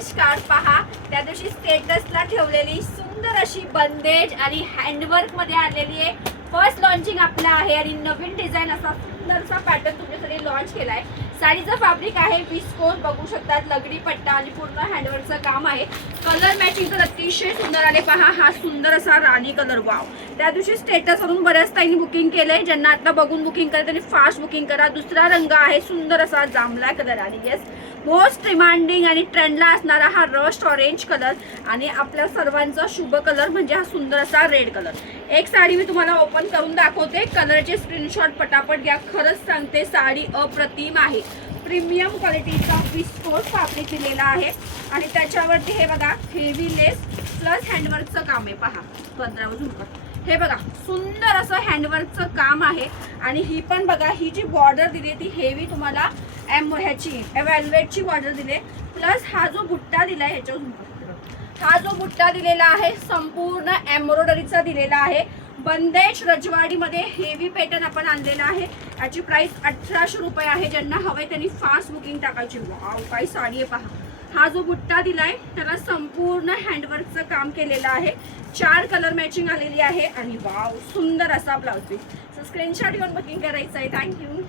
नमस्कार. पहा, त्या दिवशी स्टेटसला ठेवलेली सुंदर अशी बंदेज आणि हँडवर्क मध्ये आलेली आहे. फर्स्ट लॉन्चिंग आपला आहे आणि नवीन डिझाइन असा सुंदरसा पॅटर्न तुमच्यासाठी लॉन्च केलाय. साडीचं फॅब्रिक आहे विस्कोस, बघू शकतात लगडी पट्टा आणि पूर्ण हँडवर्कचं काम आहे. कलर मॅचिंग तर अतिशय सुंदर आले. पहा, हा सुंदर असा राणी कलर. वाव, त्या दिवशी स्टेटसवरून बऱ्याच ताईंनी बुकिंग केलंय. ज्यांना आता बघून बुकिंग करा त्यांनी फास्ट बुकिंग करा. दुसरा रंग आहे सुंदर असा जांभळा कलर आणि येस मोस्ट डिमांडिंग आणि ट्रेंडला असणारा हा रस्ट ऑरेंज कलर आणि आपल्या सर्वांचा शुभ कलर म्हणजे हा सुंदर असा रेड कलर. एक साडी मी तुम्हाला ओपन करून दाखवते. कलरचे स्क्रीनशॉट पटापट घ्या. खरंच सांगते साडी अप्रतिम आहे. प्रीमियम क्वालिटीचा विस्कोस फॅब्रिक दिलेला आहे आणि त्याच्यावरती हे बघा हेवी लेस प्लस हँडवर्कचं काम आहे. पहा 15 झुमकर, हे बघा सुंदर असं हँडवर्कचं काम आहे. आणि ही पण बघा, ही जी बॉर्डर दिली ती हेवी तुम्हाला ह्याची वेल्वेटची बॉर्डर दिली. प्लस हा जो बुट्टा दिलाय ह्याच्यावर हा जो बुट्टा दिलेला आहे संपूर्ण एम्ब्रॉयडरीचा दिलेला आहे. बंदेज रजवाडी मध्ये हेवी पॅटर्न आपण आणलेला आहे. याची प्राइस 1800 रुपये आहे. ज्यांना हवे त्यांनी फास्ट बुकिंग टाकायची. वाव, काय साडी आहे. पहा, हा जो बुट्टा दिलाय त्याला संपूर्ण हँडवर्कचं काम केलेलं आहे. 4 कलर मॅचिंग आलेली आहे आणि वाव सुंदर असा ब्लाउज पीस. स्क्रीनशॉट घेऊन बुकिंग करायचं आहे. थँक्यू.